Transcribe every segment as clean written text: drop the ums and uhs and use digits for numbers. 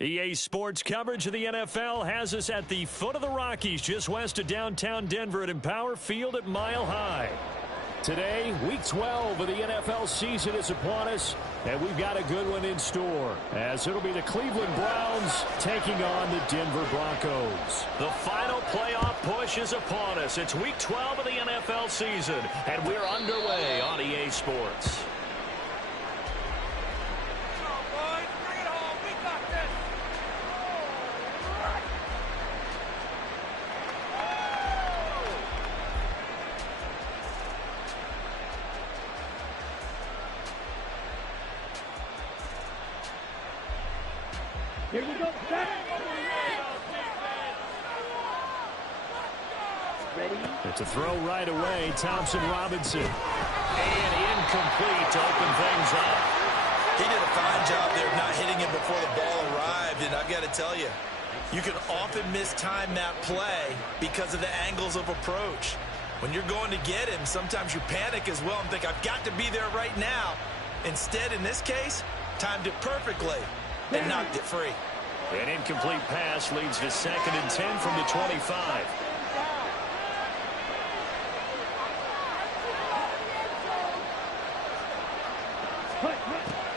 EA Sports coverage of the NFL has us at the foot of the Rockies, just west of downtown Denver at Empower Field at Mile High. Today, Week 12 of the NFL season is upon us, and we've got a good one in store, as it'll be the Cleveland Browns taking on the Denver Broncos. The final playoff push is upon us. It's Week 12 of the NFL season, and we're underway on EA Sports. Here we go. Ready? It's a throw right away. Thompson Robinson. And incomplete to open things up. He did a fine job there of not hitting it before the ball arrived. And I've got to tell you, you can often mistime that play because of the angles of approach. When you're going to get him, sometimes you panic as well and think, I've got to be there right now. Instead, in this case, timed it perfectly and knocked it free. An incomplete pass leads to 2nd and 10 from the 25.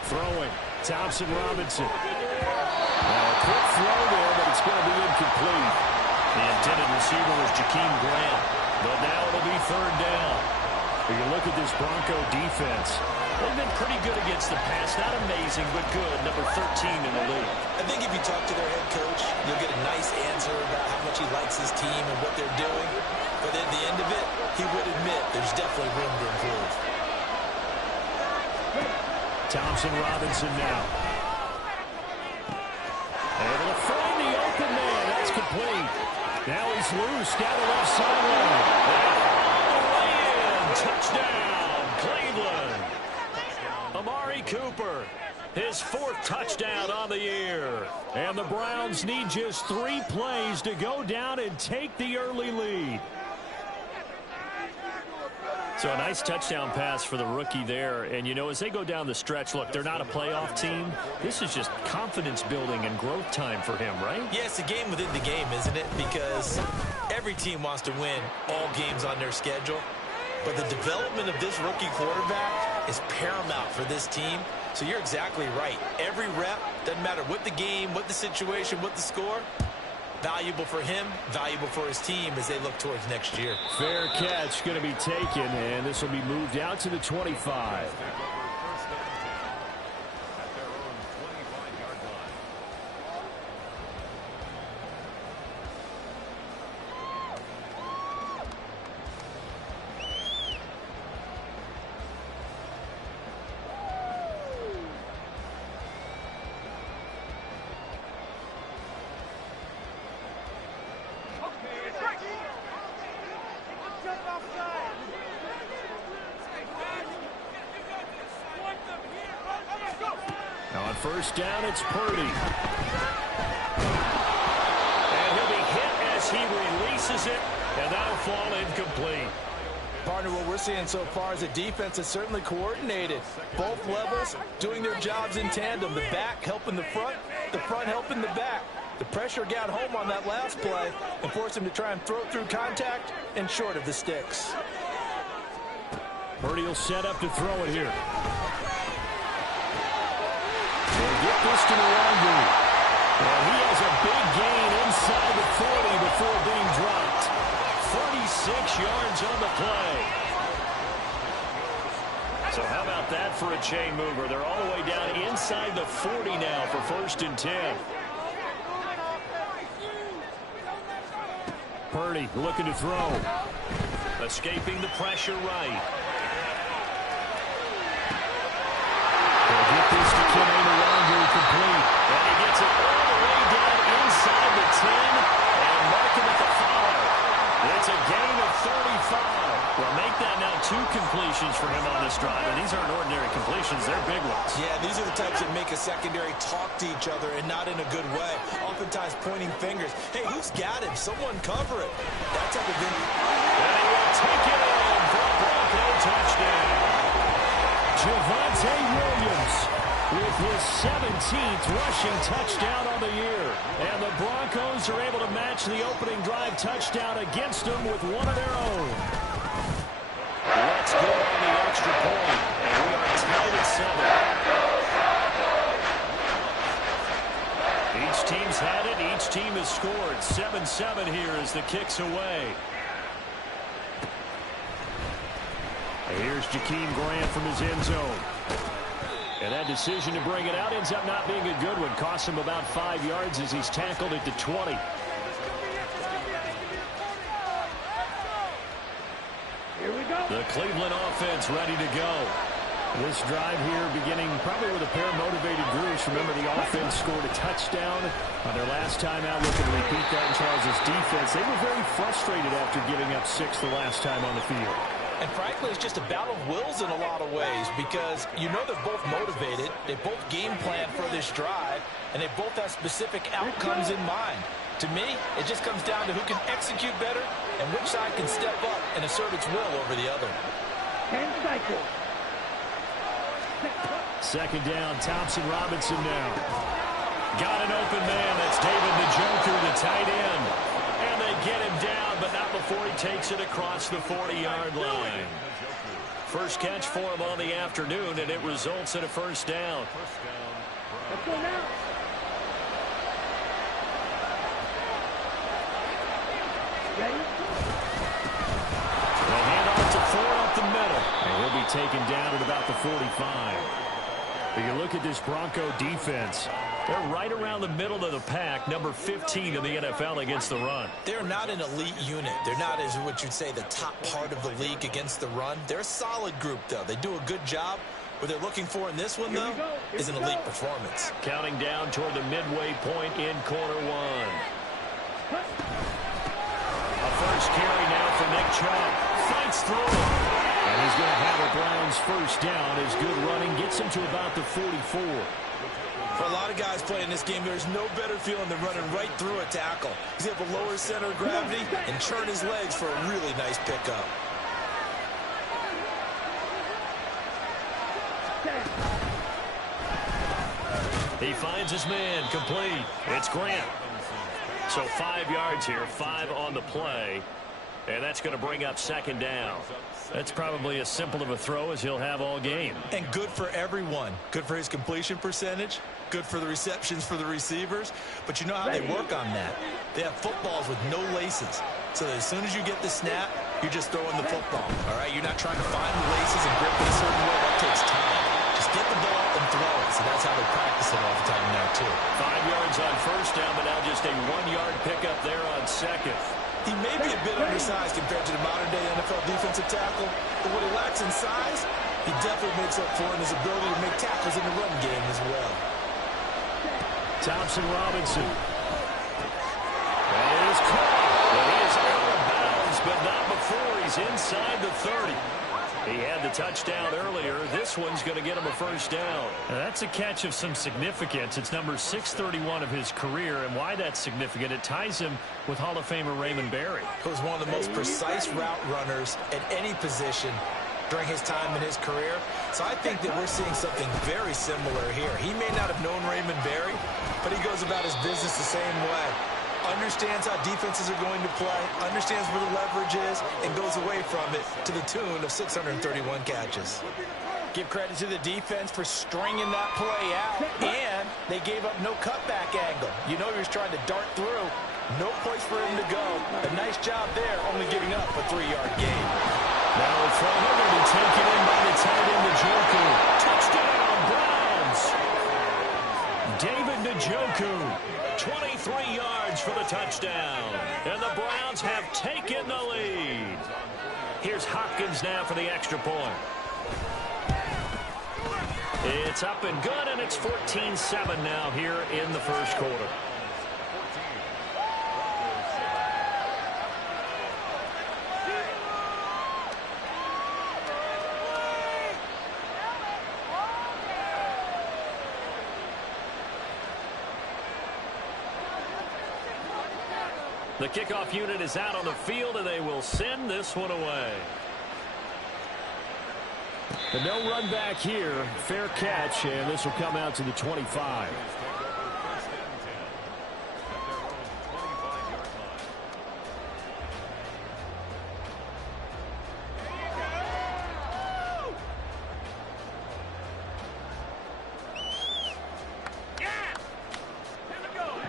Throwing. Thompson Robinson. A quick throw there, but it's going to be incomplete. The intended receiver was Jakeem Grant, but now it'll be 3rd down. When you look at this Bronco defense, they've been pretty good against the pass. Not amazing, but good. Number 13 in the league. I think if you talk to their head coach, you'll get a nice answer about how much he likes his team and what they're doing. But at the end of it, he would admit there's definitely room to improve. Thompson Robinson now. Able to find the open man. That's complete. Now he's loose down the left sideline. And all the way in. Touchdown, Cleveland. Amari Cooper, his 4th touchdown on the year. And the Browns need just 3 plays to go down and take the early lead. So a nice touchdown pass for the rookie there. And, you know, as they go down the stretch, look, they're not a playoff team. This is just confidence building and growth time for him, right? Yeah, it's a game within the game, isn't it? Because every team wants to win all games on their schedule. But the development of this rookie quarterback is paramount for this team. So you're exactly right. Every rep, doesn't matter what the game, what the situation, what the score, valuable for him, valuable for his team as they look towards next year. Fair catch going to be taken, and this will be moved out to the 25. Now on 1st down, it's Purdy. And he'll be hit as he releases it, and that'll fall incomplete. Partner, what we're seeing so far is a defense that's certainly coordinated. Both levels doing their jobs in tandem. The back helping the front helping the back. The pressure got home on that last play and forced him to try and throw through contact and short of the sticks. Purdy will set up to throw it here. Get this to Nwangu. And he has a big gain inside the 40 before being dropped. 36 yards on the play. So how about that for a chain mover? They're all the way down inside the 40 now for 1st and 10. Purdy looking to throw. Escaping the pressure right. They'll get this to Nwangu complete. And he gets it all the way down inside the 10 and marking at the 5. It's a gain of 35. Well, make that now 2 completions for him on this drive. And these aren't ordinary completions. They're big ones. Yeah, these are the types that make a secondary talk to each other and not in a good way. Oftentimes pointing fingers. Hey, who's got him? Someone cover it. That type of thing. And he will take it in for a Bronco touchdown. Javonte Williams with his 17th rushing touchdown on the year. And the Broncos are able to match the opening drive touchdown against them with one of their own. Let's go on the extra point. And we are tied at 7. Each team's had it. Each team has scored. 7-7 here as the kick's away. Here's Jakeem Grant from his end zone. And that decision to bring it out ends up not being a good one. Costs him about 5 yards as he's tackled at the 20. Here we go. The Cleveland offense ready to go. This drive here beginning probably with a pair of motivated groups. Remember, the offense scored a touchdown on their last time out. Looking to repeat that in Charles' defense. They were very frustrated after giving up 6 the last time on the field. And frankly, it's just a battle of wills in a lot of ways because you know they're both motivated. They both game plan for this drive, and they both have specific outcomes in mind. To me, it just comes down to who can execute better and which side can step up and assert its will over the other. 10 cycles. Second down, Thompson Robinson now. Got an open man. That's David Njoku, the tight end. And they get him down, but not before he takes it across the 40-yard line. First catch for him on the afternoon, and it results in a first down. Let's go now. Ready? The handoff to Ford up the middle, and he'll be taken down at about the 45. If you look at this Bronco defense, they're right around the middle of the pack, number 15 in the NFL against the run. They're not an elite unit. They're not, as what you'd say, the top part of the league against the run. They're a solid group, though. They do a good job. What they're looking for in this one, though, is an elite performance. Counting down toward the midway point in quarter one. A first carry now for Nick Chubb. Fights through it. And he's going to have a Browns first down as good running gets him to about the 44. For a lot of guys playing this game, there's no better feeling than running right through a tackle. He's able to lower his center of gravity and churn his legs for a really nice pickup. He finds his man complete. It's Grant. So 5 yards here, 5 on the play. And that's going to bring up second down. That's probably as simple of a throw as he'll have all game. And good for everyone. Good for his completion percentage. Good for the receptions for the receivers. But you know how they work on that. They have footballs with no laces. So that as soon as you get the snap, you're just throwing the football. All right? You're not trying to find the laces and grip it a certain way. That takes time. Just get the ball and throw it. So that's how they practice it all the time now, too. 5 yards on first down, but now just a 1-yard pickup there on second. He may be a bit undersized compared to the modern-day NFL defensive tackle, but what he lacks in size, he definitely makes up for in his ability to make tackles in the run game as well. Thompson Robinson. That is caught. He is out of bounds, but not before he's inside the 30. He had the touchdown earlier. This one's going to get him a first down. Now, that's a catch of some significance. It's number 631 of his career, and why that's significant, it ties him with Hall of Famer Raymond Berry. He was one of the most precise route runners at any position during his time in his career. So I think that we're seeing something very similar here. He may not have known Raymond Berry, but he goes about his business the same way. Understands how defenses are going to play, understands where the leverage is, and goes away from it to the tune of 631 catches. Give credit to the defense for stringing that play out, and they gave up no cutback angle. You know he was trying to dart through. No place for him to go. A nice job there, only giving up a 3-yard gain. Now the throw going to be taken in by the tight end Njoku. Touchdown, Browns! David Njoku, 23 yards for the touchdown. And the Browns have taken the lead. Here's Hopkins now for the extra point. It's up and good, and it's 14-7 now here in the first quarter. The kickoff unit is out on the field, and they will send this one away. The no run back here. Fair catch, and this will come out to the 25.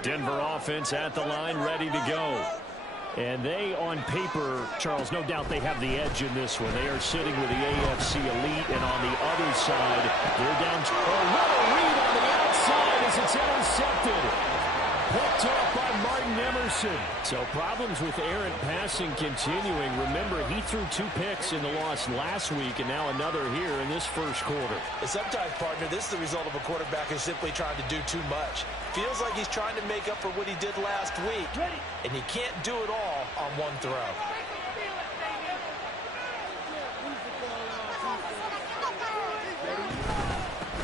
Denver offense at the line, ready to go. And they, on paper, Charles, no doubt they have the edge in this one. They are sitting with the AFC elite, and on the other side, they're down. Oh, what a read on the outside as it's intercepted. Picked off by Martin Emerson. So problems with errant passing continuing. Remember, he threw 2 picks in the loss last week, and now another here in this first quarter. And sometimes, partner, this is the result of a quarterback who's simply trying to do too much. Feels like he's trying to make up for what he did last week, and he can't do it all on one throw.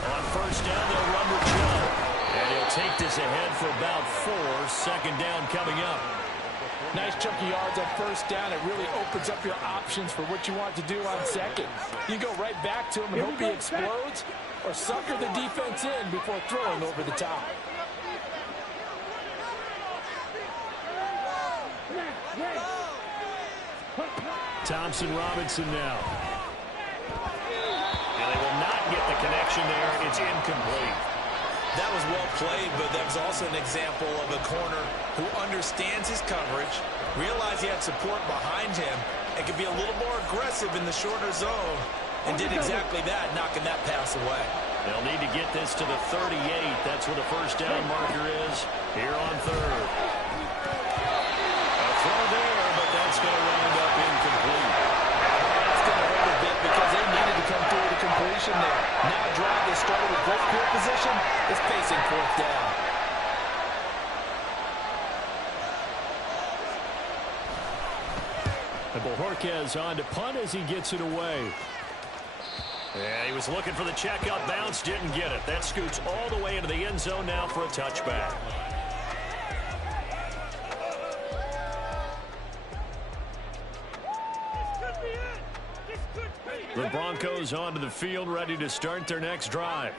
On first down, they'll run with Joe. And he'll take this ahead for about 4. Second down coming up. Nice chunky yards on first down. It really opens up your options for what you want to do on second. You go right back to him and hope he explodes, or sucker the defense in before throwing over the top. Thompson Robinson now. And they will not get the connection there. It's incomplete. That was well played, but that was also an example of a corner who understands his coverage, realized he had support behind him, and could be a little more aggressive in the shorter zone, and did exactly that, knocking that pass away. They'll need to get this to the 38. That's where the first down marker is here on third. A throw there, but that's going to wind up incomplete. That's going to hurt a bit because they needed to come through with a completion there. Now a drive that started with great field position is facing 4th down. And Bojorquez on to punt as he gets it away. Yeah, he was looking for the checkup bounce, didn't get it. That scoots all the way into the end zone now for a touchback. The Broncos onto the field, ready to start their next drive.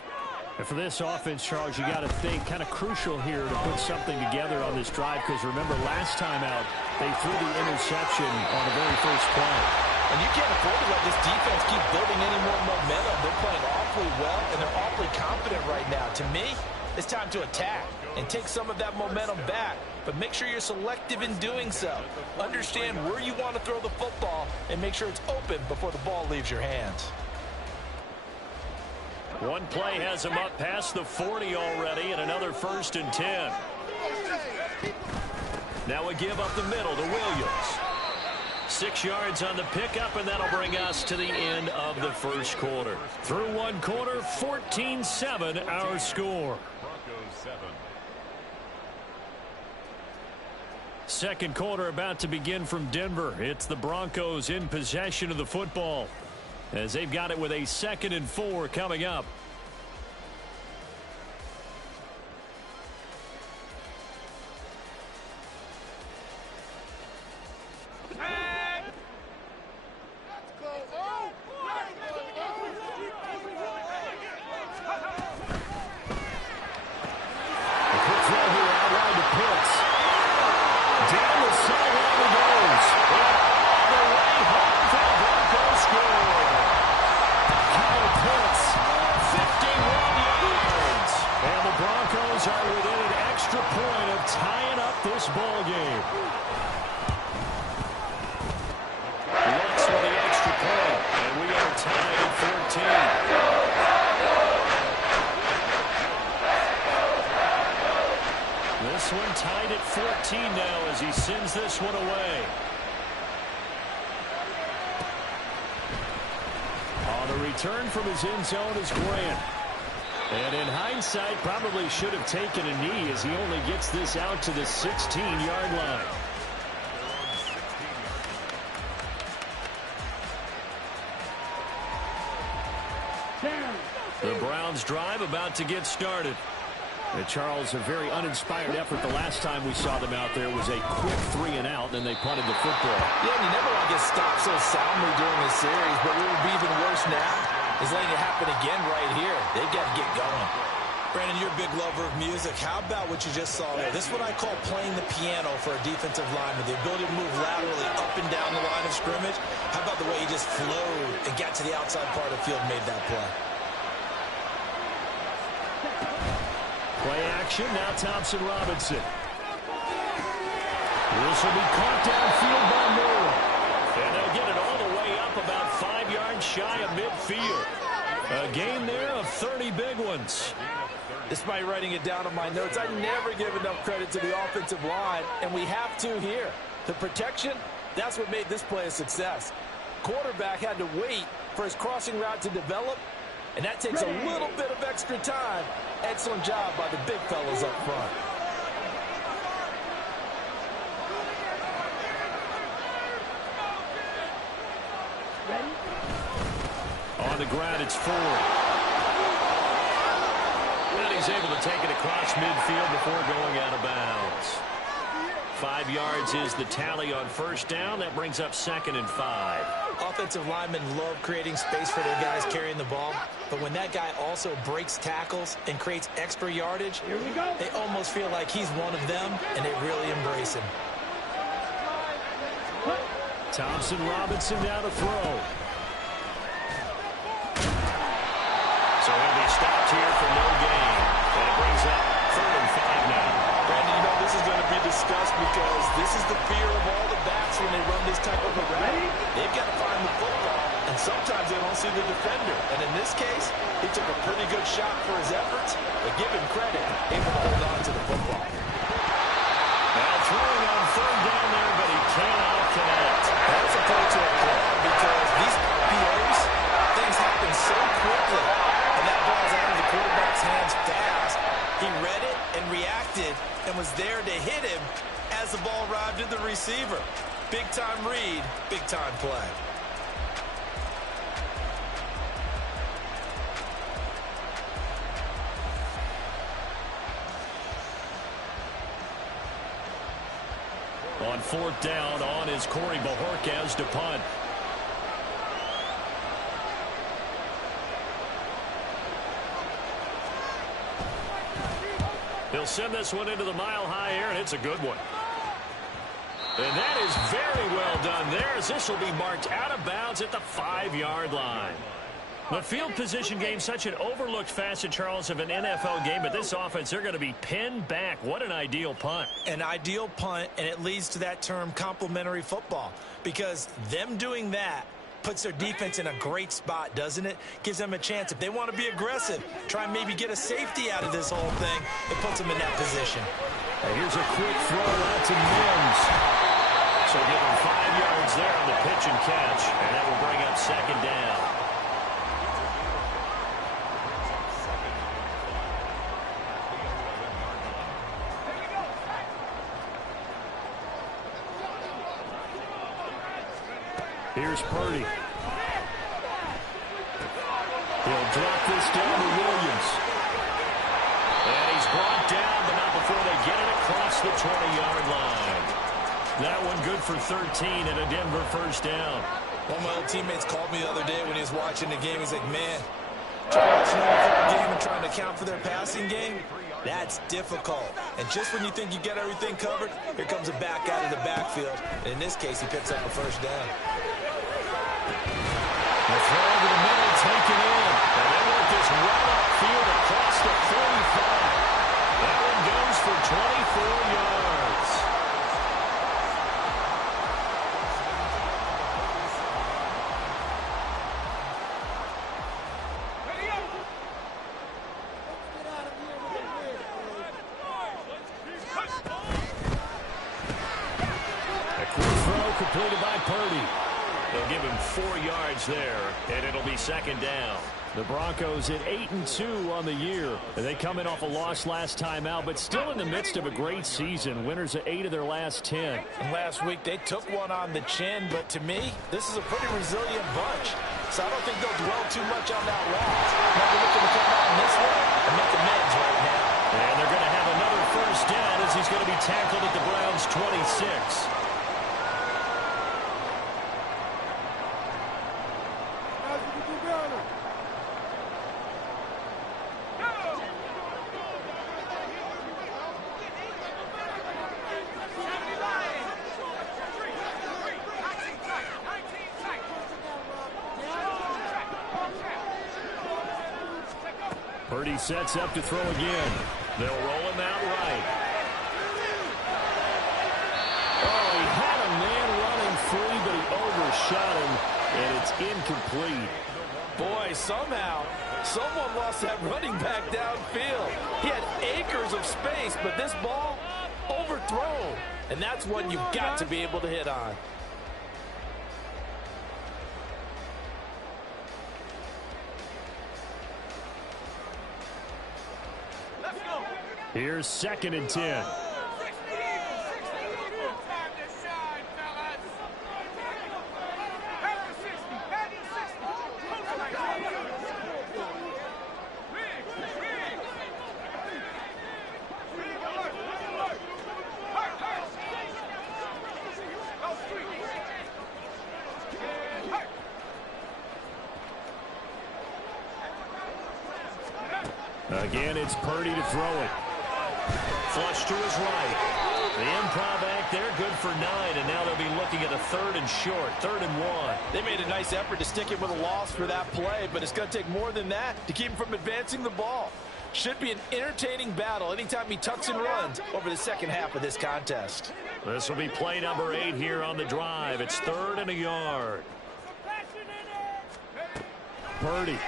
And for this offense, Charles, you got to think kind of crucial here to put something together on this drive, because remember, last time out, they threw the interception on the very first play. And you can't afford to let this defense keep building any more momentum. They're playing awfully well, and they're awfully confident right now. To me, it's time to attack and take some of that momentum back. But make sure you're selective in doing so. Understand where you want to throw the football and make sure it's open before the ball leaves your hands. One play has him up past the 40 already, and another 1st and 10. Now a give up the middle to Williams. 6 yards on the pickup, and that'll bring us to the end of the first quarter. Through one quarter, 14-7 our score. Second quarter about to begin from Denver. It's the Broncos in possession of the football, as they've got it with a 2nd and 4 coming up. This one tied at 14 now as he sends this one away. On the return from his end zone is Grant. And in hindsight, probably should have taken a knee as he only gets this out to the 16-yard line. The Browns drive about to get started. And Charles, a very uninspired effort the last time we saw them out there was a quick 3-and-out, and they punted the football. Yeah, and you never want to get stopped so soundly during a series, but what would be even worse now He's letting it happen again right here. They've got to get going. Brandon, you're a big lover of music. How about what you just saw there? This is what I call playing the piano for a defensive lineman. The ability to move laterally up and down the line of scrimmage. How about the way he just flowed and got to the outside part of the field and made that play? Play action, now Thompson Robinson. This will be caught downfield by Moore. And they'll get it all the way up about 5 yards shy of midfield. A gain there of 30 big ones. Despite writing it down on my notes, I never give enough credit to the offensive line, and we have to here. The protection, that's what made this play a success. Quarterback had to wait for his crossing route to develop, and that takes a little bit of extra time. Excellent job by the big fellas up front. On the ground, it's Ford. And he's able to take it across midfield before going out of bounds. 5 yards is the tally on first down. That brings up 2nd and 5. Offensive linemen love creating space for their guys carrying the ball, but when that guy also breaks tackles and creates extra yardage, they almost feel like he's one of them, and they really embrace him. Thompson Robinson now to throw. So he'll be stopped here for no gain. And it brings up 3rd and 5 now. Brandon, you know this is going to be discussed because this is the fear of all the backs when they run this type of a route. They've got to find the football, and sometimes they don't see the defender. And in this case, he took a pretty good shot for his efforts, but give him credit, able to hold on to the football. Now throwing on 3rd down there, but he cannot connect. That's a play to applaud because these POs, things happen so quickly. And that ball's out of the quarterback's hands fast. He read it and reacted and was there to hit him as the ball arrived at the receiver. Big-time read, big-time play. On 4th down, on is Corey Bajorquez to punt. He'll send this one into the mile-high air, and it's a good one. And that is very well done there, as this will be marked out of bounds at the 5-yard line. The field position game, such an overlooked facet, Charles, of an NFL game, but this offense, they're going to be pinned back. What an ideal punt. An ideal punt, and it leads to that term complementary football, because them doing that puts their defense in a great spot, doesn't it? Gives them a chance. If they want to be aggressive, try and maybe get a safety out of this whole thing, it puts them in that position. And here's a quick throw out to Mims. So give him 5 yards there on the pitch and catch, and that will bring up 2nd down. Here's Purdy. He'll drop this down to Williams. And he's brought down, but not before they get it across the 20-yard line. That one good for 13 and a Denver first down. One of my old teammates called me the other day when he was watching the game. He's like, man, trying to watch an NFL game and trying to account for their passing game, that's difficult. And just when you think you get everything covered, here comes a back out of the backfield. And in this case, he picks up a first down. The throw over the middle, taken in. And they work this right upfield across the 45. That one goes for 24 yards. A quick throw completed by Purdy. They'll give him 4 yards there, and it'll be 2nd down. The Broncos at 8-2 on the year. They come in off a loss last time out, but still in the midst of a great season. Winners of 8 of their last 10. And last week, they took one on the chin, but to me, this is a pretty resilient bunch. So I don't think they'll dwell too much on that loss. Now they're looking to come out in this way and make amends right now. And they're going to have another first down as he's going to be tackled at the Browns' 26. he sets up to throw again. They'll roll him out right. Oh, he had a man running free, but he overshot him, and it's incomplete. Boy, somehow, someone lost that running back downfield. He had acres of space, but this ball overthrown. And that's one you've got to be able to hit on. Here's 2nd and 10. Again, it's Purdy to throw it. Flush to his right. The improv act there, good for 9, and now they'll be looking at a 3rd and short, 3rd and 1. They made a nice effort to stick it with a loss for that play, but it's going to take more than that to keep him from advancing the ball. Should be an entertaining battle anytime he tucks and runs over the second half of this contest. This will be play number 8 here on the drive. It's 3rd and a yard. Purdy.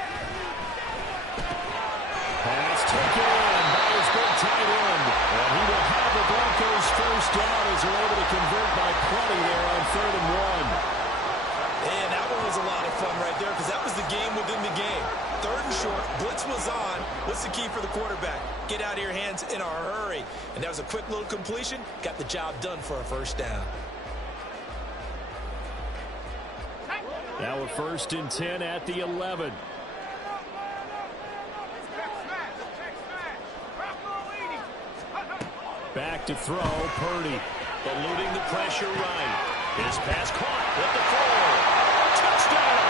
Pass taken in by his big tight end. And he will have the Broncos first down as they're able to convert by plenty there on 3rd and 1. And that one was a lot of fun right there because that was the game within the game. 3rd and short, blitz was on. What's the key for the quarterback? Get out of your hands in a hurry. And that was a quick little completion. Got the job done for a first down. Now a 1st and 10 at the 11. Back to throw, Purdy. Eluding the pressure right. His pass caught with the throw. Touchdown!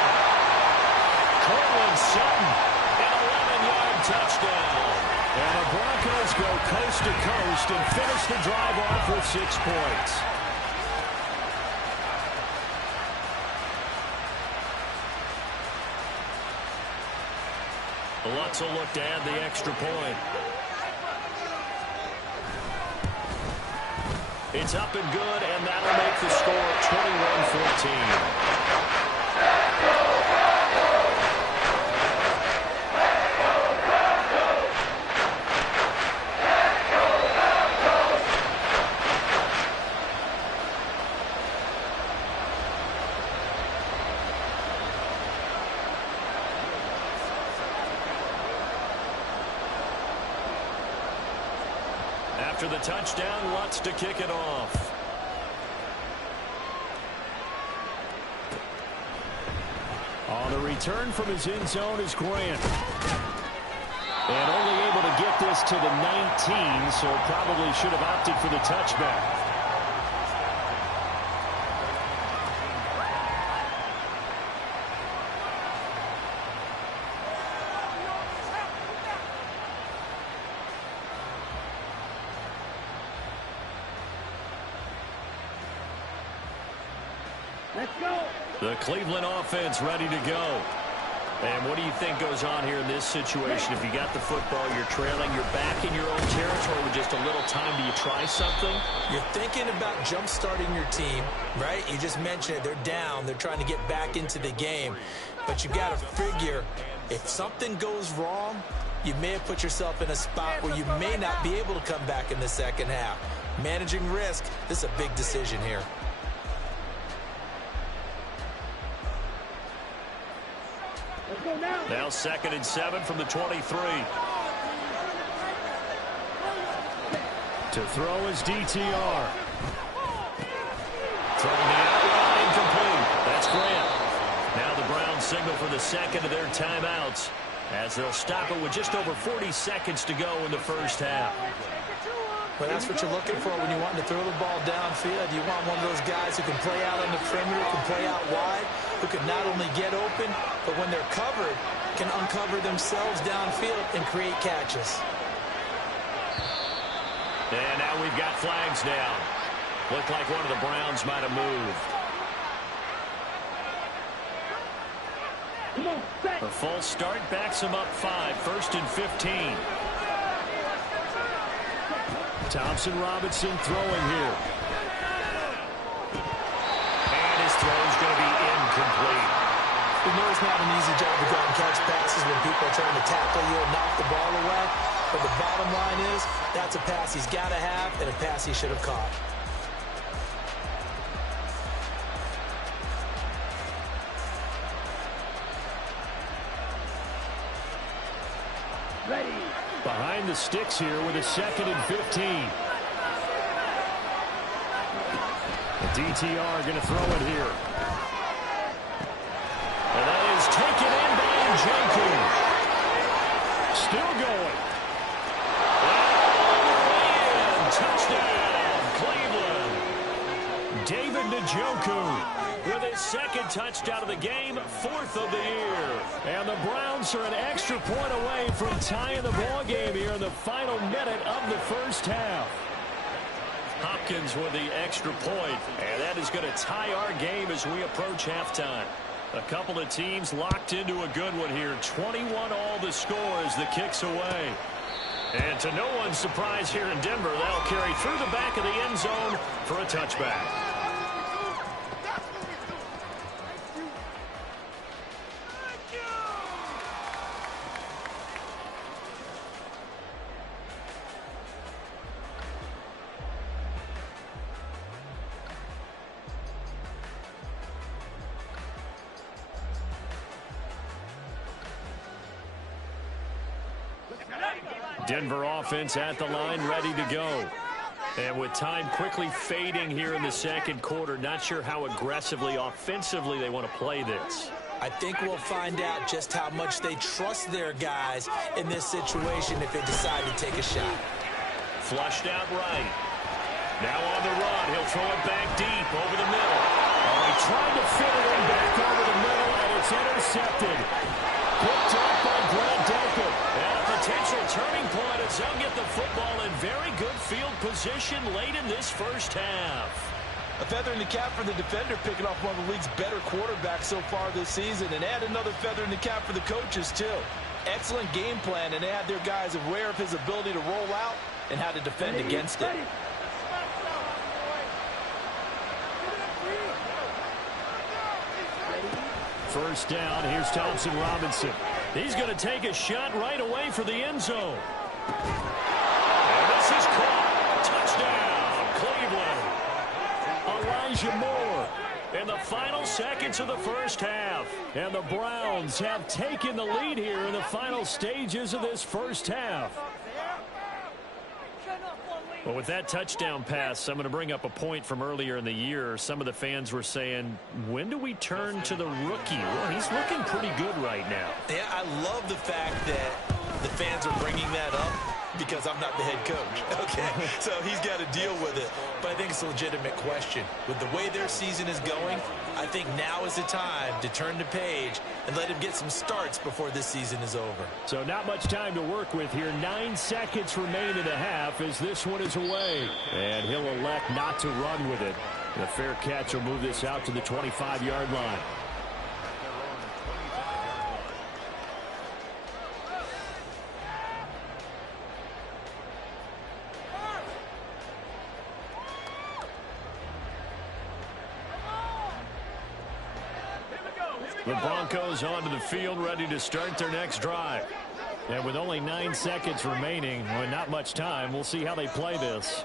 Cortland Sutton, an 11-yard touchdown. And the Broncos go coast to coast and finish the drive off with 6 points. Lutz will look to add the extra point. It's up and good, and that'll make the score 21-14. After the touchdown, Lutz to kick it off. On the return from his end zone is Grant. And only able to get this to the 19, so probably should have opted for the touchback. Let's go. The Cleveland offense ready to go. And what do you think goes on here in this situation? If you got the football, you're trailing, you're back in your own territory with just a little time. Do you try something? You're thinking about jump-starting your team, right? You just mentioned it. They're down. They're trying to get back into the game. But you got to figure, if something goes wrong, you may have put yourself in a spot where you may not be able to come back in the second half. Managing risk, this is a big decision here. Let's go now. Now 2nd and 7 from the 23. To throw is DTR. Throwing the outline, incomplete. That's Grant. Now the Browns signal for the second of their timeouts as they'll stop it with just over 40 seconds to go in the first half. Well, that's what you're looking for when you want to throw the ball downfield. You want one of those guys who can play out on the perimeter, can play out wide, who can not only get open, but when they're covered, can uncover themselves downfield and create catches. And now we've got flags down. Looked like one of the Browns might have moved. Come on, set. A false start backs him up 5, 1st and 15. Thompson Robinson throwing here. And his throw is going to be incomplete. We know it's not an easy job to go and catch passes when people are trying to tackle you and knock the ball away. But the bottom line is, that's a pass he's got to have and a pass he should have caught. Ready. Behind the sticks here with a 2nd and 15. The DTR going to throw it here. And that is taken in by Njoku. Still going. And touchdown, Cleveland. David Njoku with his 2nd touchdown of the game, 4th of the year. And the Browns are an extra point away from tying the ball game here in the final minute of the 1st half. Hopkins with the extra point, and that is going to tie our game as we approach halftime. A couple of teams locked into a good one here. 21 all the score as the kick's away. And to no one's surprise here in Denver, that'll carry through the back of the end zone for a touchback. Denver offense at the line, ready to go. And with time quickly fading here in the 2nd quarter, not sure how aggressively, offensively they want to play this. I think we'll find out just how much they trust their guys in this situation if they decide to take a shot. Flushed out right. Now on the run, he'll throw it back deep over the middle. Oh, he tried to fit it in back over the middle, and it's intercepted. Picked up by Brad Decker. And a potential turning point as they'll get the football in very good field position late in this 1st half. A feather in the cap for the defender, picking off one of the league's better quarterbacks so far this season, and add another feather in the cap for the coaches, too. Excellent game plan, and they had their guys aware of his ability to roll out and how to defend against it. First down, here's Thompson Robinson. He's going to take a shot right away for the end zone. And this is caught. Touchdown, Cleveland. Elijah Moore in the final seconds of the 1st half. And the Browns have taken the lead here in the final stages of this 1st half. Well, with that touchdown pass, I'm going to bring up a point from earlier in the year. Some of the fans were saying, when do we turn to the rookie? Well, he's looking pretty good right now. Yeah, I love the fact that the fans are bringing that up because I'm not the head coach. Okay, so he's got to deal with it. But I think it's a legitimate question. With the way their season is going, I think now is the time to turn the page and let him get some starts before this season is over. So not much time to work with here. 9 seconds remain in the half as this one is away. And he'll elect not to run with it. And a fair catch will move this out to the 25-yard line. The Broncos onto the field, ready to start their next drive. And with only 9 seconds remaining, well, not much time, we'll see how they play this.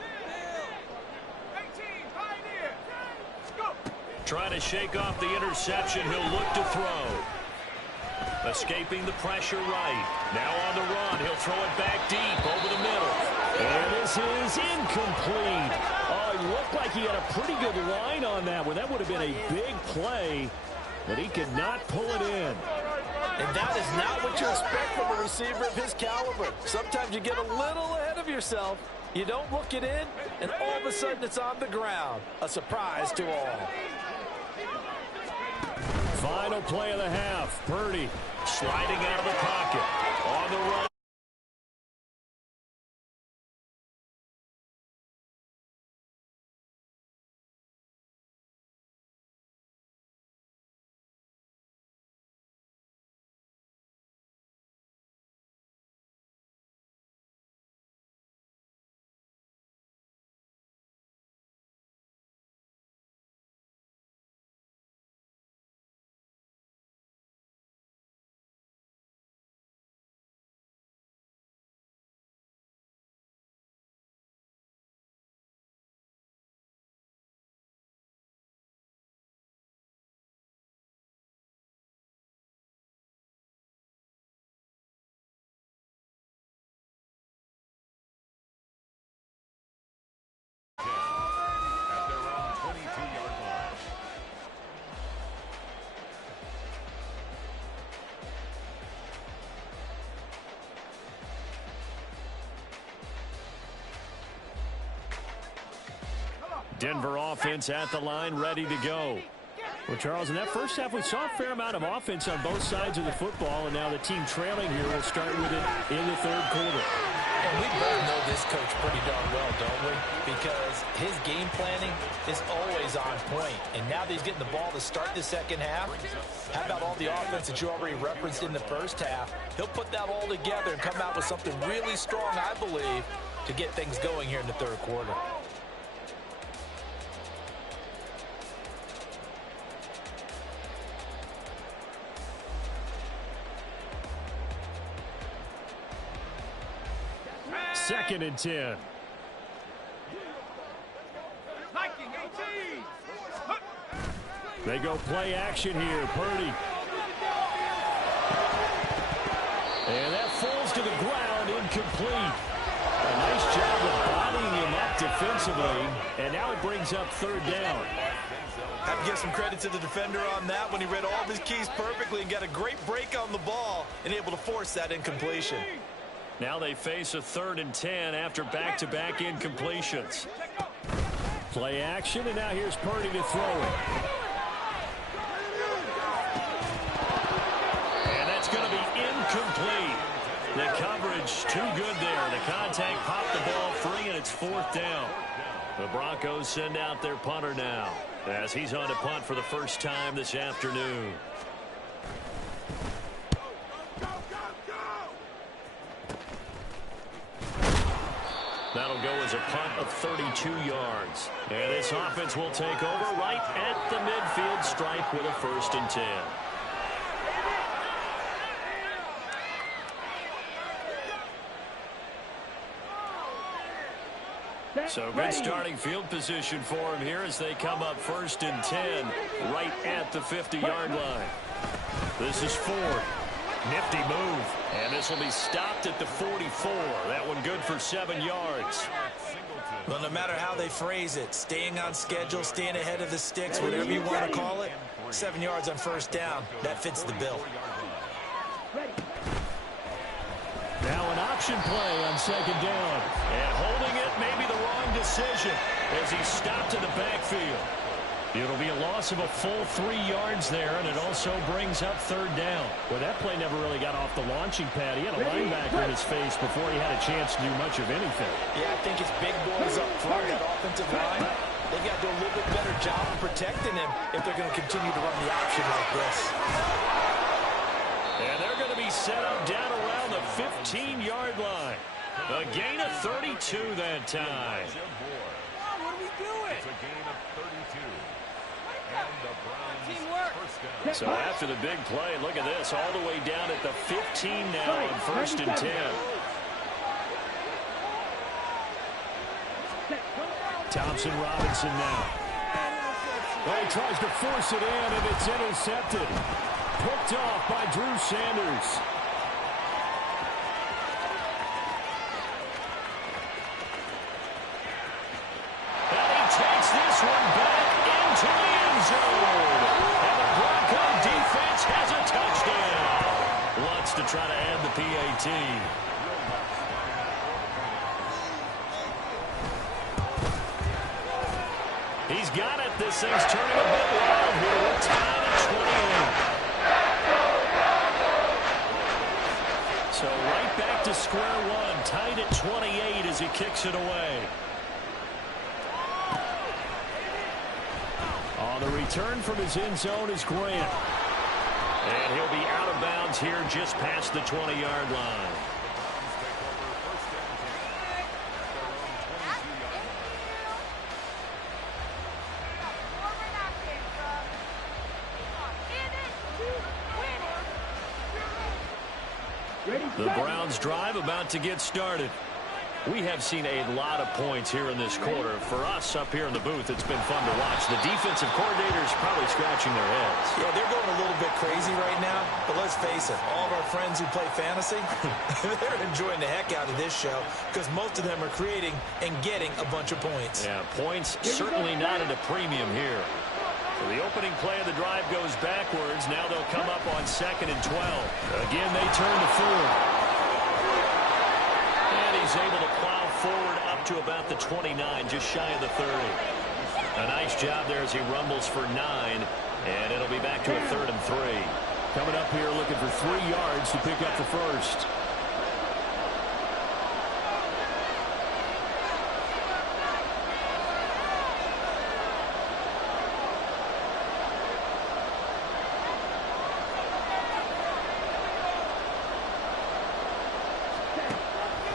Trying to shake off the interception, he'll look to throw. Escaping the pressure right. Now on the run, he'll throw it back deep over the middle. And this is incomplete. Oh, it looked like he had a pretty good line on that one. That would have been a big play. But he could not pull it in. And that is not what you expect from a receiver of his caliber. Sometimes you get a little ahead of yourself. You don't look it in, and all of a sudden it's on the ground. A surprise to all. Final play of the half. Purdy sliding out of the pocket. On the run. Denver offense at the line, ready to go. Well, Charles, in that first half, we saw a fair amount of offense on both sides of the football, and now the team trailing here will start with it in the third quarter. And we both know this coach pretty darn well, don't we? Because his game planning is always on point. And now that he's getting the ball to start the second half, how about all the offense that you already referenced in the first half? He'll put that all together and come out with something really strong, I believe, to get things going here in the third quarter. Second and 10. They go play action here. Purdy. And that falls to the ground, incomplete. A nice job of bodying him up defensively. And now it brings up third down. Have to give some credit to the defender on that when he read all of his keys perfectly and got a great break on the ball and able to force that incompletion. Now they face a 3rd and 10 after back-to-back incompletions. Play action, and now here's Purdy to throw it. And that's going to be incomplete. The coverage too good there. The contact popped the ball free, and it's 4th down. The Broncos send out their punter now as he's on to punt for the first time this afternoon. That'll go as a punt of 32 yards. And this offense will take over right at the midfield stripe with a 1st and 10. So good starting field position for him here as they come up 1st and 10 right at the 50-yard line. This is Ford. Nifty move. And this will be stopped at the 44. That one good for 7 yards. Well, no matter how they phrase it, staying on schedule, staying ahead of the sticks, whatever you want to call it, 7 yards on 1st down, that fits the bill. Now an option play on 2nd down. And holding it may be the wrong decision as he's stopped in the backfield. It'll be a loss of a full 3 yards there, and it also brings up 3rd down. Well, that play never really got off the launching pad. He had a linebacker in his face before he had a chance to do much of anything. Yeah, I think his big boys up front, that offensive line, they've got to do a little bit better job of protecting him if they're going to continue to run the option like this. And they're going to be set up down around the 15-yard line. A gain of 32 that time. What are we doing? It's a gain of 32. So after the big play, look at this, all the way down at the 15 now on 1st and 10. Thompson Robinson now. Well, he tries to force it in, and it's intercepted. Picked off by Drew Sanders. And he takes this one back into the end zone. And the Bronco defense has a touchdown. Wants to try to add the PAT. He's got it. This thing's turning a bit wild here. We're tied at 28. So right back to square one. Tied at 28 as he kicks it away. On the return from his end zone is Grant. And he'll be out of bounds here just past the 20-yard line. The Browns drive about to get started. We have seen a lot of points here in this quarter. For us up here in the booth, it's been fun to watch. The defensive coordinators probably scratching their heads. Yeah, they're going a little bit crazy right now. But let's face it, all of our friends who play fantasy, they're enjoying the heck out of this show because most of them are creating and getting a bunch of points. Yeah, points certainly not at a premium here. So the opening play of the drive goes backwards. Now they'll come up on 2nd and 12. Again, they turn to Ford. And he's able to plow forward up to about the 29, just shy of the 30. A nice job there as he rumbles for 9, and it'll be back to a 3rd and 3. Coming up here looking for 3 yards to pick up the first.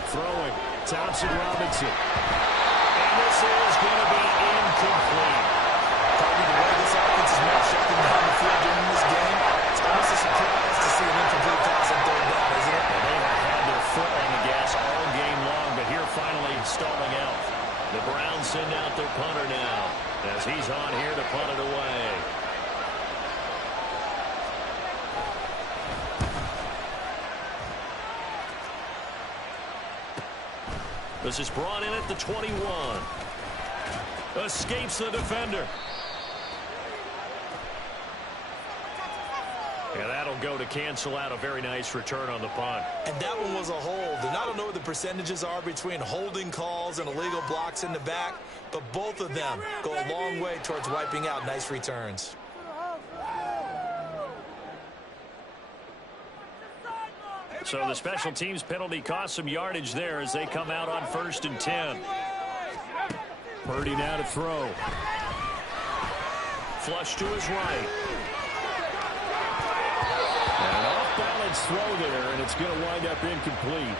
Throwing, Thompson Robinson. And this is going to be incomplete. Probably the way this offense is matched up in the field during this game, it's almost a surprise to see an incomplete pass on 3rd down, isn't it? And they have had their foot on the gas all game long, but here finally stalling out. The Browns send out their punter now as he's on here to punt it away. This is brought in at the 21. Escapes the defender. And that'll go to cancel out a very nice return on the punt. And that one was a hold. And I don't know what the percentages are between holding calls and illegal blocks in the back, but both of them go a long way towards wiping out nice returns. So the special teams penalty cost some yardage there as they come out on 1st and 10. Purdy now to throw. Flush to his right. An off-balance throw there, and it's going to wind up incomplete.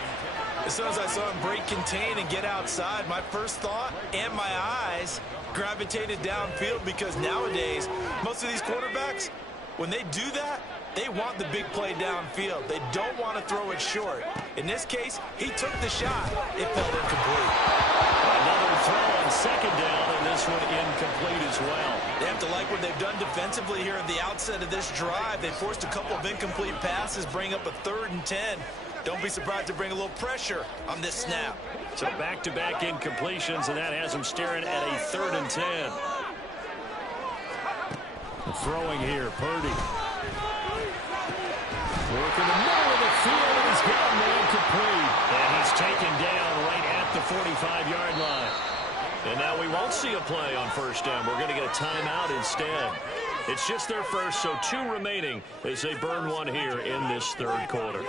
As soon as I saw him break contain and get outside, my first thought and my eyes gravitated downfield, because nowadays, most of these quarterbacks, when they do that, they want the big play downfield. They don't want to throw it short. In this case, he took the shot. It fell incomplete. Another throw on 2nd down, and this one incomplete as well. They have to like what they've done defensively here at the outset of this drive. They forced a couple of incomplete passes, bring up a 3rd and 10. Don't be surprised to bring a little pressure on this snap. So back-to-back incompletions, and that has them staring at a 3rd and 10. Throwing here, Purdy. Work in the middle of the field, and he's got a man complete. And he's taken down right at the 45-yard line. And now we won't see a play on 1st down. We're going to get a timeout instead. It's just their first, so 2 remaining as they burn one here in this 3rd quarter.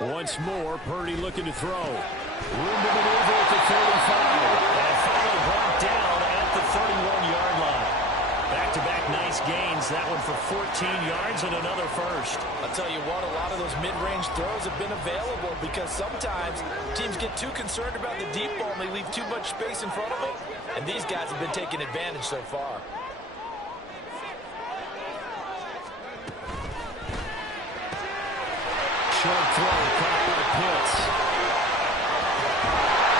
Once more, Purdy looking to throw. Room to maneuver at the 35. And finally brought down at the 31-yard line. Back-to-back nice gains. That one for 14 yards and another first. I'll tell you what, a lot of those mid-range throws have been available, because sometimes teams get too concerned about the deep ball and they leave too much space in front of them. And these guys have been taking advantage so far. Short throw, caught by Pitts.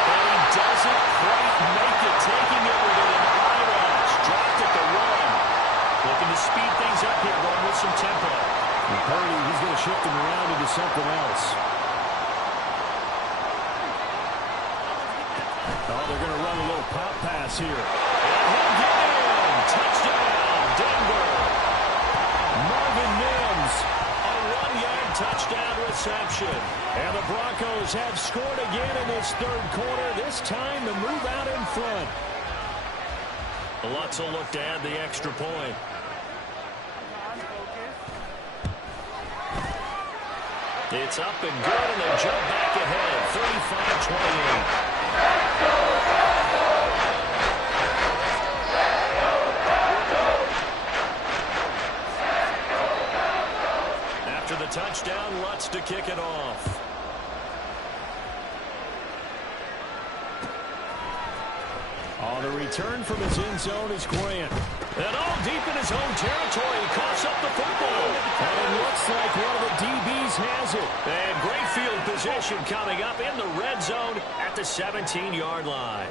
And he doesn't quite make it, taking it within an eyelash. Dropped at the 1. Looking to speed things up here, going with some tempo. And Purdy, he's going to shift him around into something else. Oh, they're going to run a little pop pass here. And he'll get in. Touchdown, Denver. Marvin Mims. A 1-yard touchdown reception. And the Broncos have scored again in this 3rd quarter. This time to move out in front. Lutz will look to add the extra point. It's up and good, and they jump back ahead, 35-28. After the touchdown, Lutz to kick it off. On the return from his end zone is Grant. And all deep in his own territory, he coughs up the football. And it looks like one of the DBs has it. And great field position coming up in the red zone at the 17-yard line.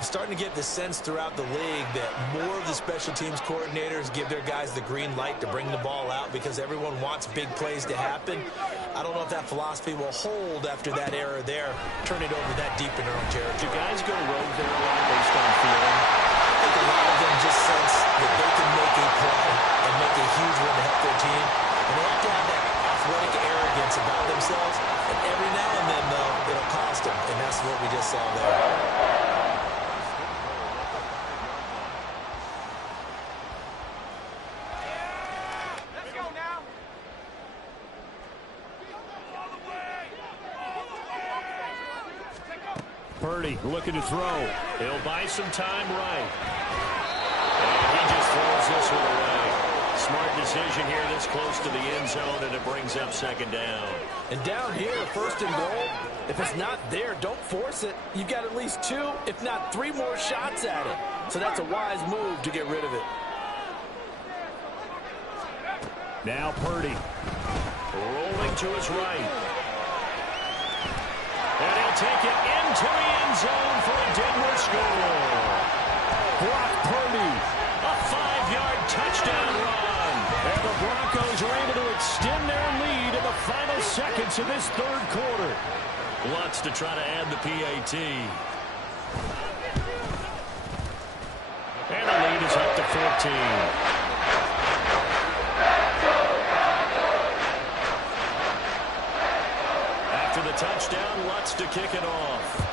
Starting to get the sense throughout the league that more of the special teams coordinators give their guys the green light to bring the ball out, because everyone wants big plays to happen. I don't know if that philosophy will hold after that error there. Turn it over that deep in their own territory. Do guys go rogue there a lot based on feeling? I think a lot of them just sense that they confidence about themselves. And every now and then, though, it'll cost them. And that's what we just saw there. Purdy looking to throw. He'll buy some time right. And he just throws this one away. Smart decision here this close to the end zone, and it brings up second down. And down here, first and goal, if it's not there, don't force it. You've got at least 2, if not 3 more shots at it. So that's a wise move to get rid of it. Now Purdy rolling to his right. And he'll take it into the end zone for a Denver score. Brock Purdy, a 5-yard touchdown run. And the Broncos are able to extend their lead in the final seconds of this third quarter. Lutz to try to add the PAT. And the lead is up to 14. After the touchdown, Lutz to kick it off.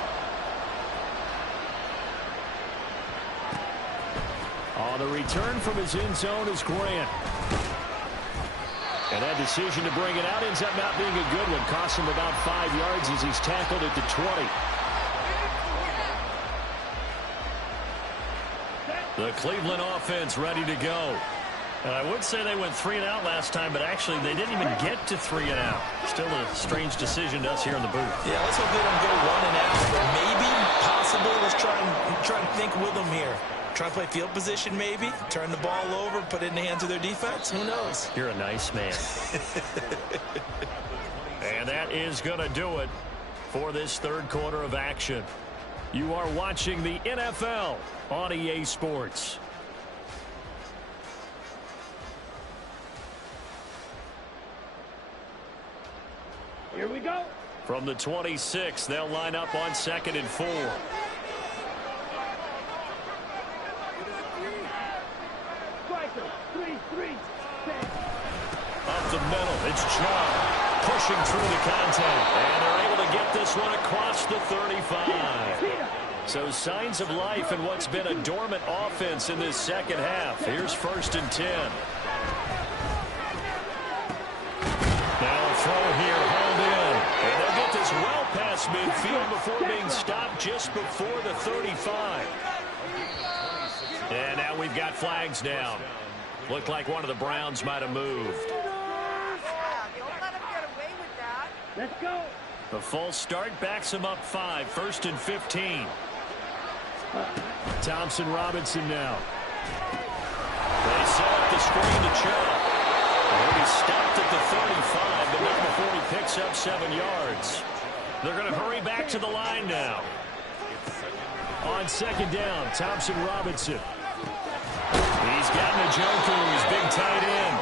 On the return from his end zone is Grant. And that decision to bring it out ends up not being a good one. Costs him about 5 yards as he's tackled at the 20. The Cleveland offense ready to go. And I would say they went 3 and out last time, but actually they didn't even get to 3 and out. Still a strange decision to us here in the booth. Yeah, let's hope they don't go 1 and out, but maybe, possibly, let's try and think with them here. Try to play field position maybe, turn the ball over, put it in the hands of their defense. Who knows? You're a nice man. And that is going to do it for this third quarter of action. You are watching the NFL on EA Sports. Here we go. From the 26, they'll line up on 2nd and 4. Up the middle, it's Chubb pushing through the contact. And they're able to get this one across the 35. So signs of life in what's been a dormant offense in this second half. Here's 1st and 10. Now a throw here, hauled in. And they'll get this well past midfield before being stopped just before the 35. And now we've got flags down. Looked like one of the Browns might have moved. Don't let him get away with that. Let's go. The false start backs him up 5. 1st and 15. Thompson Robinson now. They set up the screen to Chubb. And he's stopped at the 35, but not before he picks up 7 yards. They're going to hurry back to the line now. On 2nd down, Thompson Robinson. He's got Njoku, his big tight end.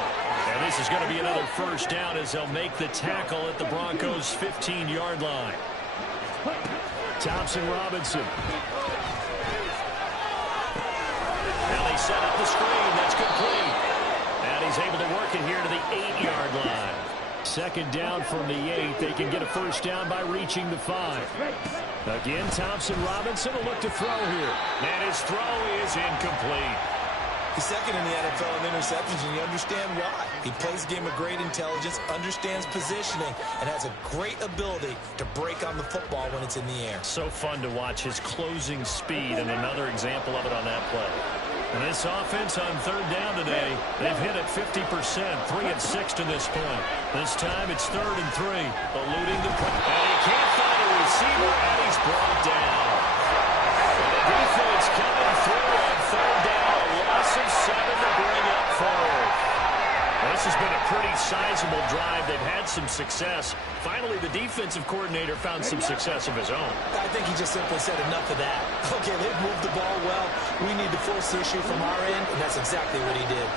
And this is going to be another 1st down as they'll make the tackle at the Broncos' 15-yard line. Thompson Robinson. Now they set up the screen. That's complete. And he's able to work it here to the 8-yard line. 2nd down from the 8. They can get a 1st down by reaching the 5. Again, Thompson Robinson will look to throw here. And his throw is incomplete. He's 2nd in the NFL in interceptions, and you understand why. He plays a game of great intelligence, understands positioning, and has a great ability to break on the football when it's in the air. So fun to watch his closing speed, and another example of it on that play. And this offense on 3rd down today, they've hit it 50%, 3 of 6 to this point. This time it's 3rd and 3, eluding the play. And he can't find a receiver, and he's brought down. And the defense coming through on 3rd down. Loss of 7 to bring up 4th. This has been a pretty sizable drive. They've had some success. Finally, the defensive coordinator found some success of his own. I think he just simply said enough of that. Okay, they've moved the ball well. We need to force the issue from our end, and that's exactly what he did.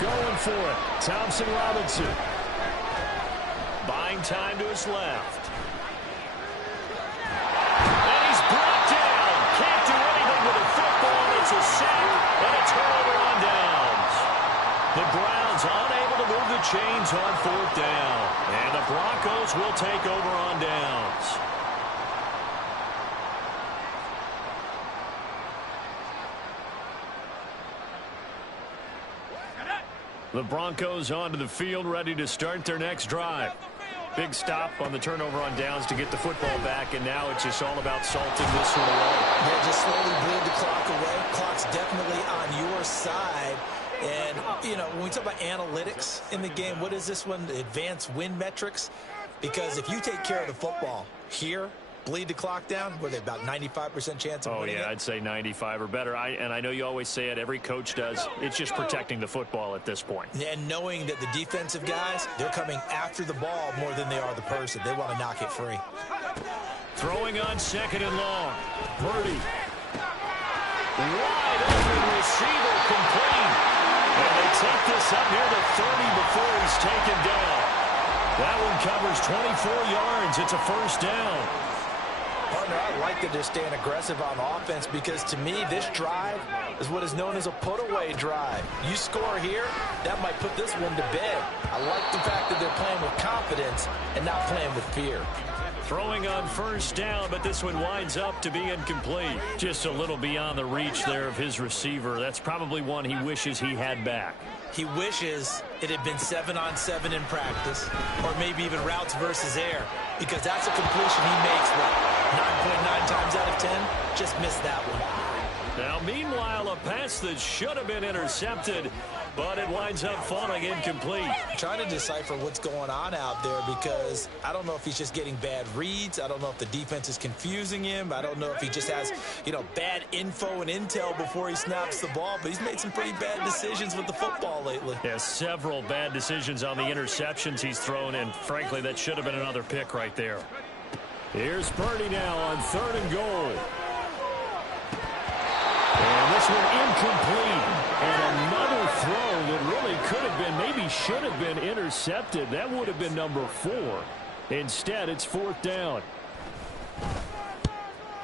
Going for it. Thompson Robinson. Buying time to his left. Can't do anything with a football. It's a sack and a turnover on The Browns unable to move the chains on 4th down. And the Broncos will take over on downs. The Broncos onto the field, ready to start their next drive. Big stop on the turnover on downs to get the football back, and now it's just all about salting this one away. Yeah, just slowly bleed the clock away. Clock's definitely on your side. And, you know, when we talk about analytics in the game, what is this one? Advanced win metrics? Because if you take care of the football here, bleed the clock down, were they about 95% chance of winning it? I'd say 95 or better. And I know you always say it, every coach does. It's just protecting the football at this point. And knowing that the defensive guys, they're coming after the ball more than they are the person. They want to knock it free. Throwing on 2nd and long. Purdy. Wide open receiver, complete. And they take this up near the 30 before he's taken down. That one covers 24 yards. It's a 1st down. Partner, I like that they're staying aggressive on offense because, to me, this drive is what is known as a put-away drive. You score here, that might put this one to bed. I like the fact that they're playing with confidence and not playing with fear. Throwing on 1st down, but this one winds up to be incomplete. Just a little beyond the reach there of his receiver. That's probably one he wishes he had back. He wishes it had been 7-on-7 in practice, or maybe even routes versus air, because that's a completion he makes, 9.9 times out of 10. Just missed that one. Now, meanwhile, a pass that should have been intercepted, but it winds up falling incomplete. I'm trying to decipher what's going on out there because I don't know if he's just getting bad reads. I don't know if the defense is confusing him. I don't know if he just has, bad info and intel before he snaps the ball. But he's made some pretty bad decisions with the football lately. Yeah, several bad decisions on the interceptions he's thrown, and frankly, that should have been another pick right there. Here's Purdy now on 3rd and goal. And this one incomplete. And another throw that really could have been, maybe should have been intercepted. That would have been number 4. Instead, it's 4th down.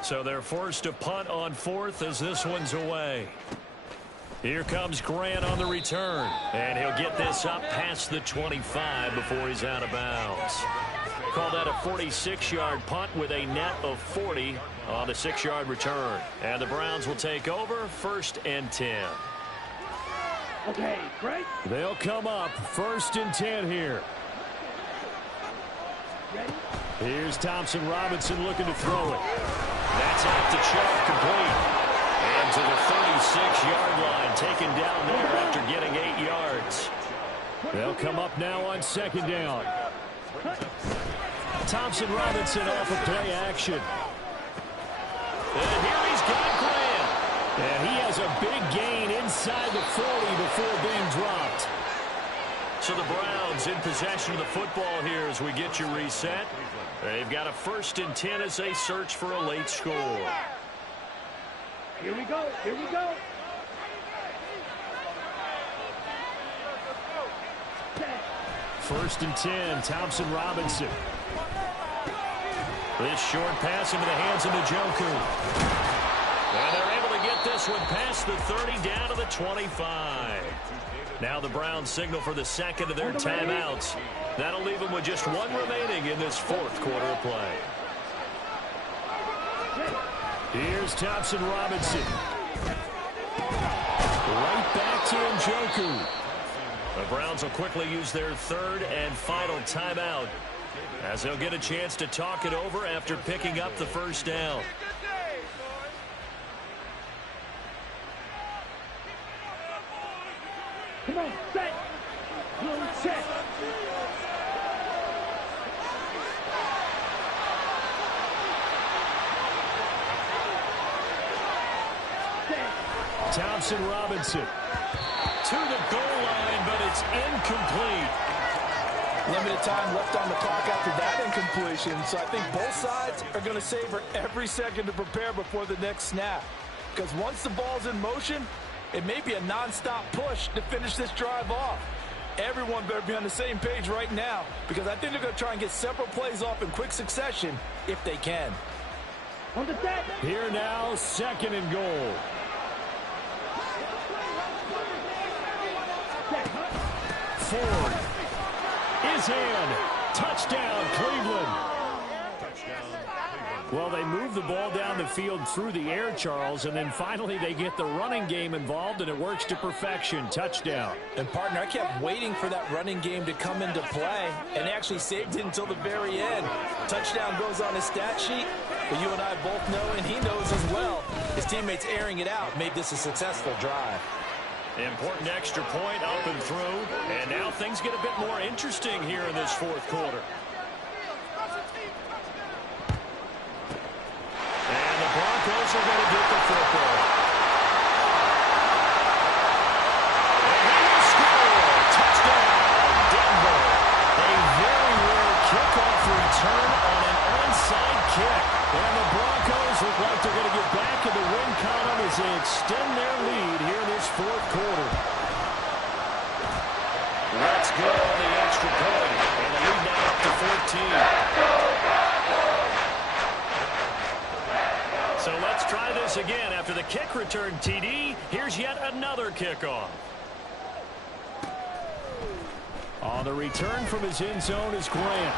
So they're forced to punt on 4th as this one's away. Here comes Grant on the return. And he'll get this up past the 25 before he's out of bounds. Call that a 46-yard punt with a net of 40 on the 6-yard return. And the Browns will take over 1st and 10. Okay, great. They'll come up 1st and 10 here. Ready? Here's Thompson Robinson looking to throw it. That's out to Chubb, complete. And to the 36-yard line, taken down there after getting 8 yards. They'll come up now on 2nd down. Thompson Robinson off of play action. And here he's got Graham. And he has a big gain inside the 40 before being dropped. So the Browns in possession of the football here as we get you reset. They've got a 1st and 10 as they search for a late score. Here we go. Here we go. 1st and 10, Thompson Robinson. This short pass into the hands of Njoku. And they're able to get this one past the 30 down to the 25. Now the Browns signal for the 2nd of their timeouts. That'll leave them with just 1 remaining in this 4th quarter of play. Here's Thompson Robinson. Right back to Njoku. The Browns will quickly use their 3rd and final timeout as they'll get a chance to talk it over after picking up the 1st down. Come on, set. Blue check. Thompson Robinson to the goal line, but it's incomplete. Limited time left on the clock after that incompletion, so I think both sides are going to savor every second to prepare before the next snap. Because once the ball's in motion, it may be a non-stop push to finish this drive off. Everyone better be on the same page right now, because I think they're going to try and get several plays off in quick succession if they can. On the set. Here now, 2nd and goal. Set. forward. Is in. Touchdown, Cleveland. Well, they move the ball down the field through the air, Charles, and then finally they get the running game involved, and it works to perfection. Touchdown. And, partner, I kept waiting for that running game to come into play and actually saved it until the very end. Touchdown goes on his stat sheet, but you and I both know, and he knows as well, his teammates airing it out made this a successful drive. Important extra point up and through, and now things get a bit more interesting here in this fourth quarter. And the Broncos are going to get the football. And he will score. Touchdown, Denver. A very rare kickoff return on an onside kick. And the Broncos look like they're going to get back in the win column as they extend their lead here in this fourth quarter. Let's go on the extra point. And the lead now up to 14. So let's try this again. After the kick return TD, here's yet another kickoff. On the return from his end zone is Grant.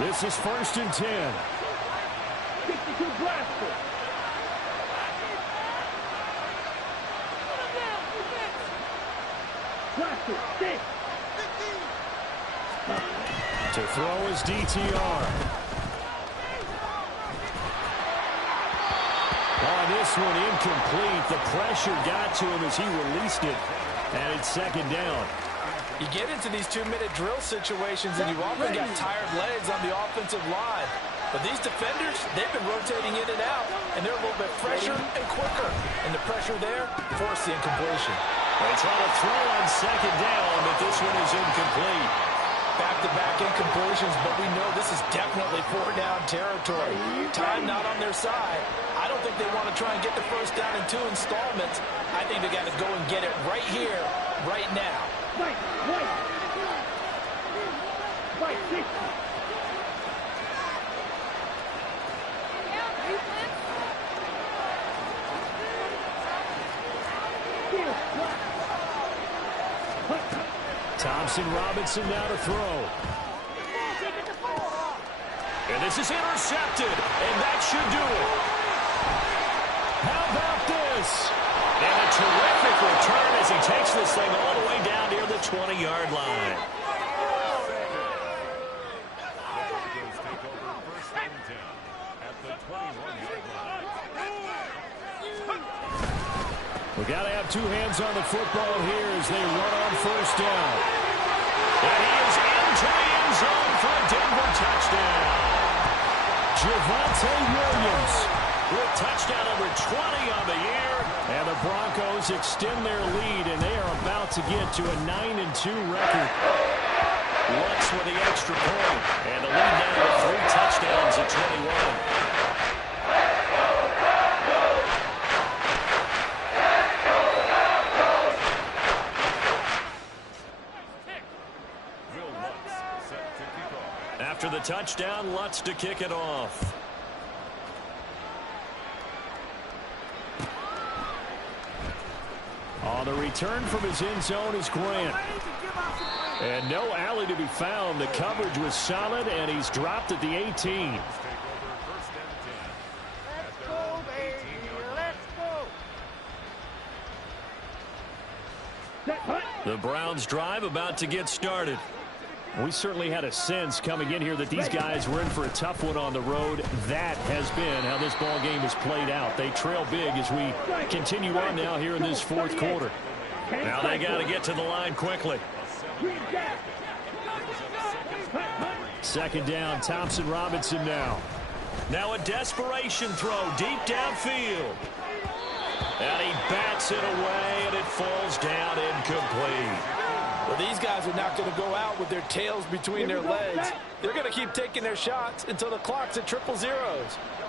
This is 1st and 10. 62 blaster. To throw is DTR. On this one, incomplete. The pressure got to him as he released it. And it's 2nd down. You get into these 2-minute drill situations, and you often got tired legs on the offensive line. But these defenders, they've been rotating in and out, and they're a little bit fresher and quicker. And the pressure there forced the incompletion. They try to throw on 2nd down, but this one is incomplete. Back-to-back incompletions, but we know this is definitely 4-down territory. Time not on their side. I don't think they want to try and get the first down in 2 installments. I think they got to go and get it right here, right now. Right. 60. Thompson Robinson now to throw. And this is intercepted, and that should do it. How about this? And a terrific return as he takes this thing all the way down near the 20-yard line. We got to have 2 hands on the football here as they run on 1st down. And he is into the end zone for a Denver touchdown. Javonte Williams with touchdown number 20 on the year. And the Broncos extend their lead, and they are about to get to a 9-2 record. Lutz with the extra point. And the lead now with 3 touchdowns at 21. After the touchdown, Lutz to kick it off. On the return from his end zone is Grant. And no alley to be found. The coverage was solid, and he's dropped at the 18. Let's go, baby. Let's go. The Browns drive about to get started. We certainly had a sense coming in here that these guys were in for a tough one on the road. That has been how this ball game has played out. They trail big as we continue on now here in this fourth quarter. Now they got to get to the line quickly. 2nd down, Thompson Robinson now. Now a desperation throw deep downfield. And he bats it away, and it falls down incomplete. Well, these guys are not going to go out with their tails between their legs. They're going to keep taking their shots until the clock's at 000.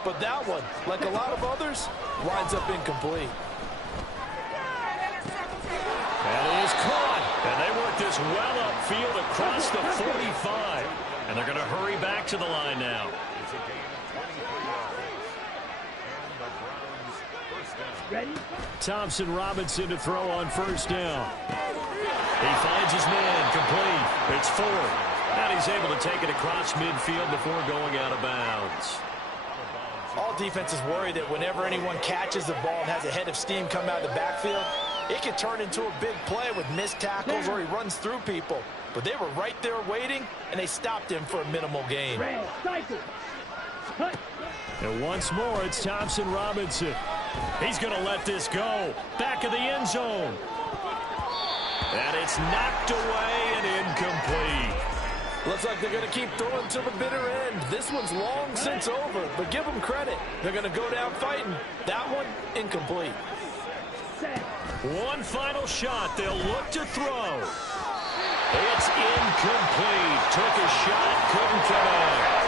But that one, like a lot of others, winds up incomplete. And it is caught. And they work this well upfield across the 45. And they're going to hurry back to the line now. It's a gain of 23 yards. And the Browns first down. Ready? Thompson Robinson to throw on first down. He finds his man complete. It's 4. And he's able to take it across midfield before going out of bounds. All defenses worry that whenever anyone catches the ball and has a head of steam come out of the backfield, it can turn into a big play with missed tackles or he runs through people. But they were right there waiting, and they stopped him for a minimal gain. Red, cycle. Cut. And once more, it's Thompson Robinson. He's going to let this go. Back of the end zone. And it's knocked away and incomplete. Looks like they're going to keep throwing to the bitter end. This one's long since over, but give them credit. They're going to go down fighting. That one, incomplete. Set. One final shot. They'll look to throw. It's incomplete. Took a shot, couldn't connect.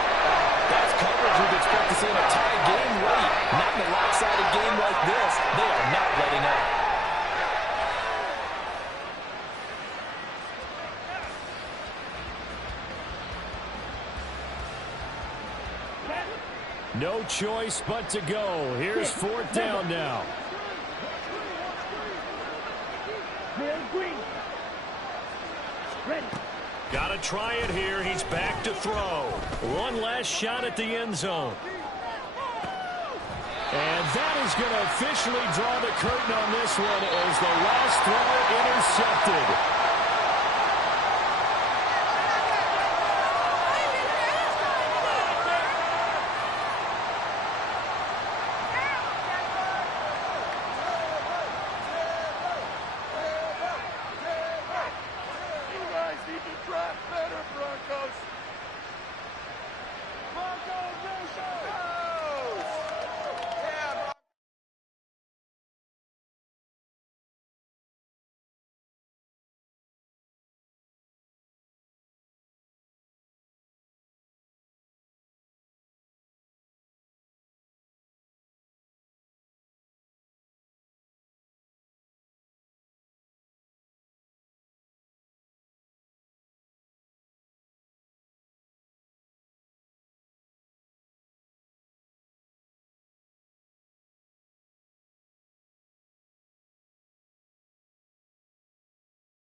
That's coverage you'd expect to see in a tie game late. Not in a lopsided game like this. They are not letting up. No choice but to go. Here's 4th down now. Real green. Ready. Got to try it here. He's back to throw. One last shot at the end zone. And that is going to officially draw the curtain on this one as the last throw intercepted.